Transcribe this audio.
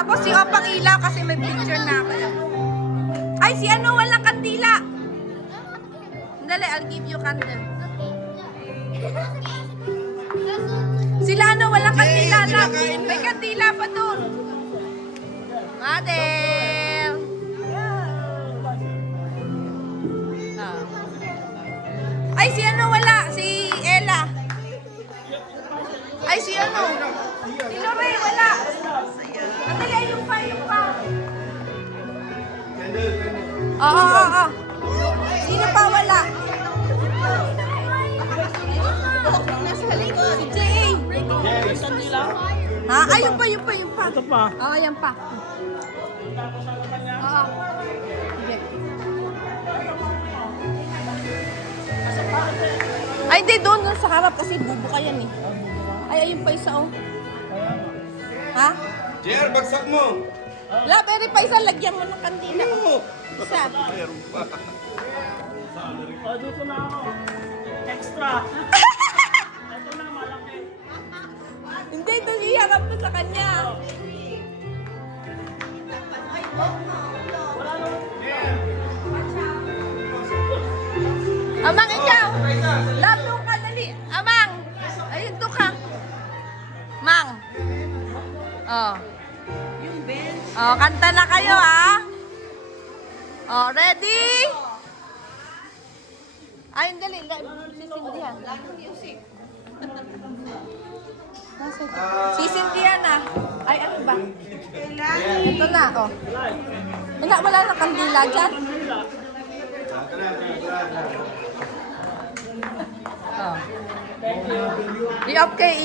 Tapos si Opang ilaw kasi may picture na ako. Ay, si ano, walang kandila. Dali, I'll give you candle. Sila ano, walang kandila na. May kandila pa doon. Adel. Ay, si ano, wala. Si Ella. Ay, si ano. Si Lore, wala. Andali, ayun pa, ayun pa. Oo. Sino pa wala? Si J.A. Ha? Ayun pa. Ito pa. Oo, yan pa. Oo. Sige. Ay, hindi. Doon sa harap kasi bubuka yan eh. Ay, ayun pa isa oh. Ha? JR, bagsak mo! La, pero pa isa, lagyan mo ng kandila. Isa. Meron pa. Dito na ako. Extra. Ito na, malaki. Hindi, doon iharap mo sa kanya. Amang, ikaw! Love, doon ka, dali. Amang! Ayun, doon ka. Mang! Oh. Oh, kanta na kayo, ha? Oh, ready? Ayun, dali. Sisindihan. Sisindihan na. Ay, ano ba? Ito na, oh. Wala na kandila dyan. Oh. Di-off kay